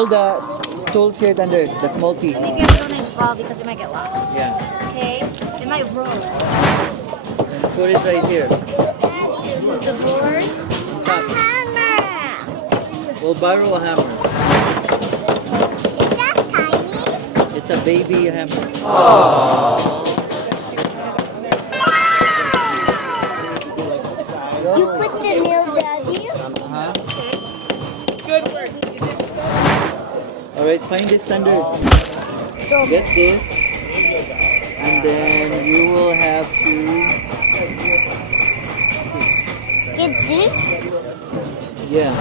all the tools here under the small piece. Be careful when it's ball because it might get lost. Yeah. Okay? It might roll. And put it right here. Use the board. A hammer. We'll borrow a hammer. Is that tiny? It's a baby hammer. You put the nail, Daddy? Uh-huh. Good work. Alright, find this thunder. So, Get this. And then you will have to... get this? Yeah.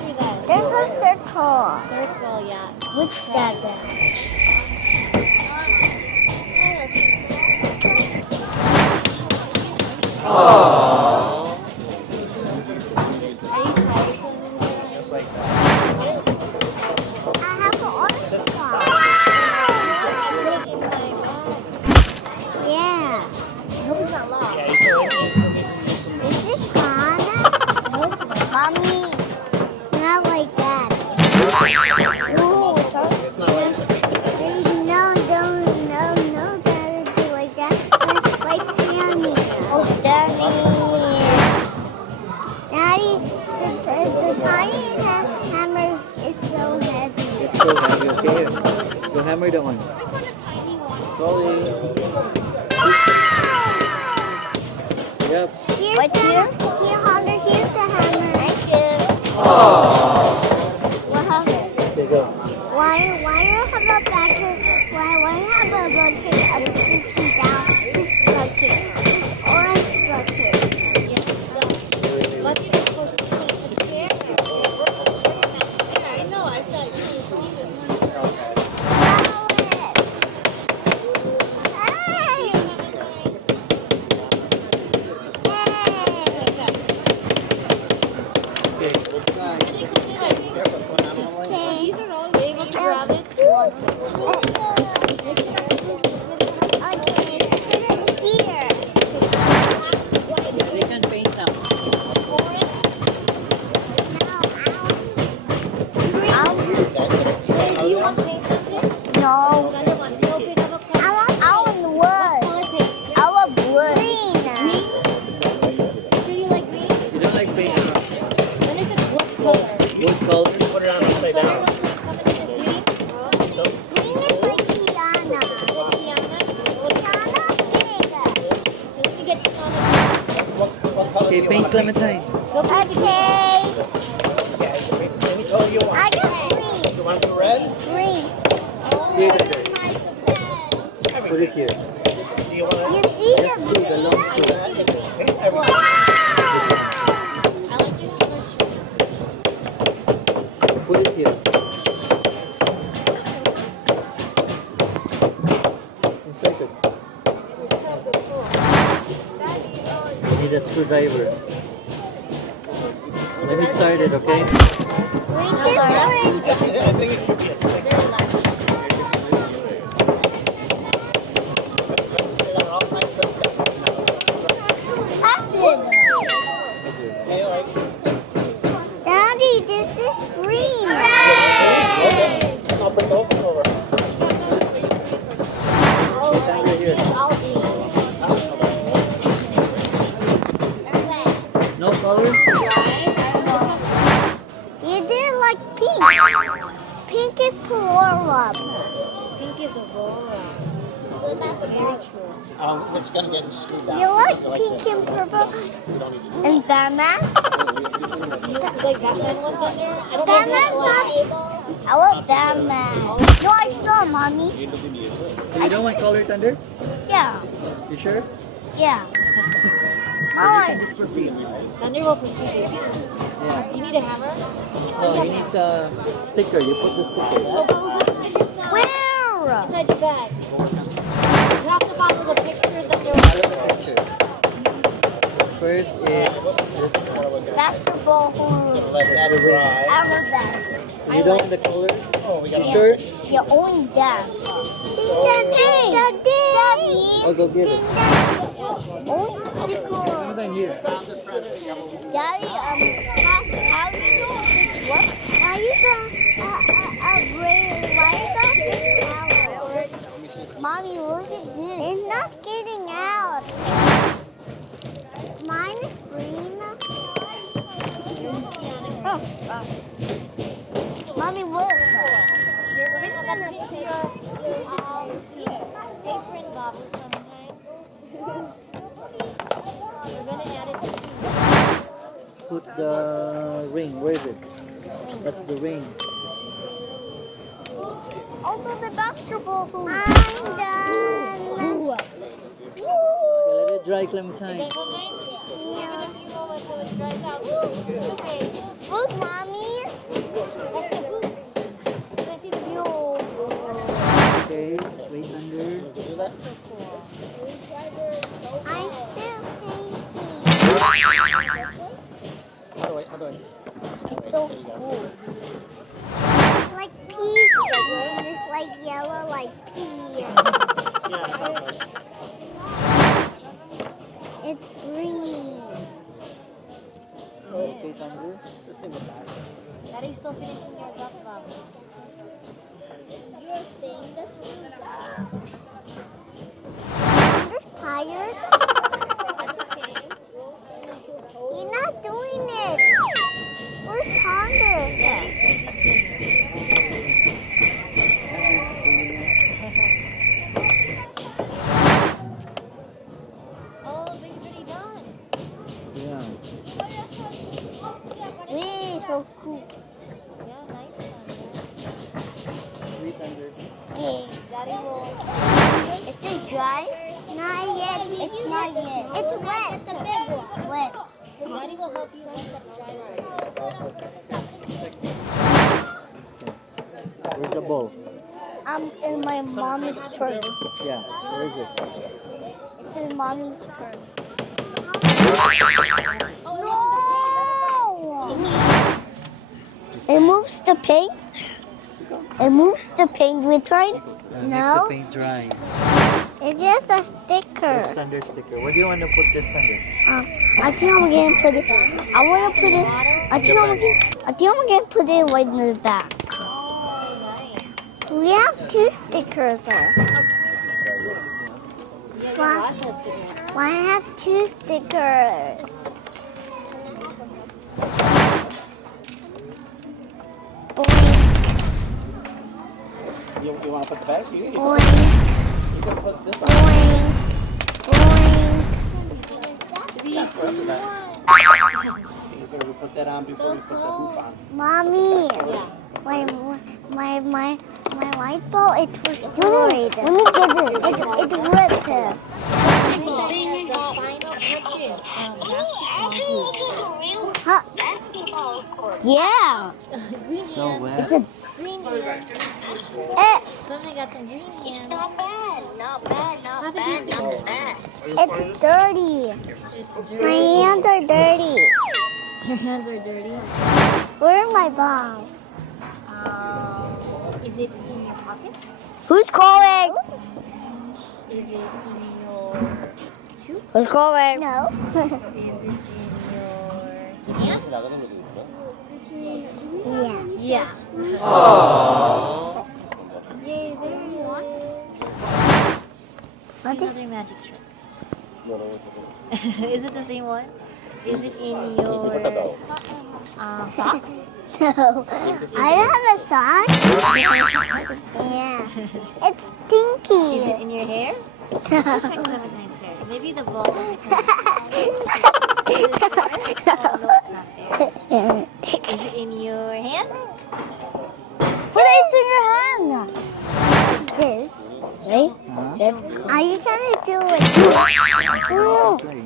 Do that. There's a circle. Circle, yeah. What's that then? Aww. Are you tired? Just like that. I have an orange one. Put it in my bag. Yeah. I hope it's not lost. Yeah, you Is this fun? Mommy, not like that. Ooh, it's not like no, Daddy, do like that. Like Danny. Oh, Stanley. Daddy, the tiny hammer is so heavy. It's so heavy, okay? Go hammer that one. Rolling. Yep. What's here? Here, Hunter, here's the hammer. Thank you. What happened? Okay, go. Why you have a bucket? Why you have a bucket of sticking down this bucket? This orange bucket. Yes, the bucket is for sticking to the chair. Yeah, I know. I said Okay, let's try. These are all able to grab it. She wants it. Make sure to use the They can paint now. Do you want paint under? No. Thunder wants no paint of a color. I want wood. Color paint. I want wood. Green? Sure you like green? You don't like paint, huh? Thunder said wood color. Wood color. put it on upside Thunder down. wants to come in this green. Green is like Tiana. Tiana. Tiana big. Let me get Tiana. What color do Okay, you paint want? Clementine. Go paint the green. Okay. Any color you I want. got green. You want the red? Green. Here, Thunder. Put it here. Do you want You to? see This screw, the long screw. See the green. What? This I like your color choice. one. Put it here. Insert it. You need a screwdriver. Let me start it, okay? green No, is Laura. I think it should be a stick. Very light. Say like, Daddy, this is green. I'll bring those over. Oh, I see it's all green. No colors? You did like pink. Pink is Aurora. Pink is Aurora. That's very true. It's gonna get screwed down. You like Something pink this. and purple You don't need to do and Batman? You like Batman one Thunder? I don't Batman, like Mommy. I want Batman. No, I saw, Mommy. So you don't want color thunder? Yeah, You sure? yeah. Then you I can just proceed. Thunder will proceed. Yeah. You need a hammer? No, he needs a sticker. You put the sticker. So go put the stickers now. Where? Inside your bag. You have to follow the pictures that they're First is this one. Basketball hoop. Let that dry. I love that. You don't want the colors? Oh, we got You sure? You're only that. Daddy. I'll go get it. Old sticker. Clementine, here. Daddy, how do you know this works? How you Why is that getting out? Mommy, look at this. It's not getting out. Mine is green. Oh, wow. Mommy, look. You're gonna put your apron, Bob, Clementine. We're gonna add it soon. Put the ring. Where is it? That's the ring. Also the basketball hoop. I'm done. Okay, let it dry, Clementine. Okay, Clementine, give it a few moments so it dries out. It's okay. Look, Mommy. That's the hoop. Can I see the view? Okay, wait under. That's so cool. I'm still painting. How do I? It's so cool. Like pea. It's like yellow, like pea. Yeah, it sounds like. It's green. Wait under. This thing was bad. Daddy's still finishing yours up, Bob. You're staying the same. I'm tired. That's okay. You're not doing it. We're tired. Oh, the thing's already done. Yeah. Really so cool. Yeah, nice one. Wait under. Yeah. Daddy will. Is it dry? Not yet. It's not yet. It's wet. It's wet. Daddy will help you once that's dry. Where's the ball? In my mommy's purse. Yeah. Where is it? It's in mommy's purse. Oh, No! It moves the paint. It moves the paint with time. Makes No. the paint dry. It's just a It's sticker. standard sticker. Where do you want to put this standard? I think I'm gonna put it. I want to put it. I think I'm gonna put it right in the back. oh, nice. We have two stickers there. Yeah, Wow. your boss has stickers. Why I have two stickers? Boink, You want to put the bag? You boink, can put this on. boink, boink. 3, 2, 1. You better put that on before you put the hoop on. Mommy, Yeah. my light bulb it was destroyed. Let me get it. It's ripped. That has the final touches of basketball. Huh? Yeah. Green No hands. way. It's a. Green hands. Somebody got some green hands. Not bad. Not bad. Not bad. Not bad. It's dirty. It's My dirty. hands are dirty. Your hands are dirty. Where's my ball? Is it in your pockets? Who's calling? Is it in your shoe? Who's calling? No. Is it in your hand? Yeah. Yeah. Yay, there you are. What's it? Another magic trick. Is it the same one? Is it in your socks? No. I don't have a sock. Yeah. It's stinky. Is it in your hair? Let's go check Clementine's hair. Maybe the ball will become... Oh, no, it's not there. Is it in your hand? What is in your hand? This. Right? Are you trying to do it? Ooh. Okay.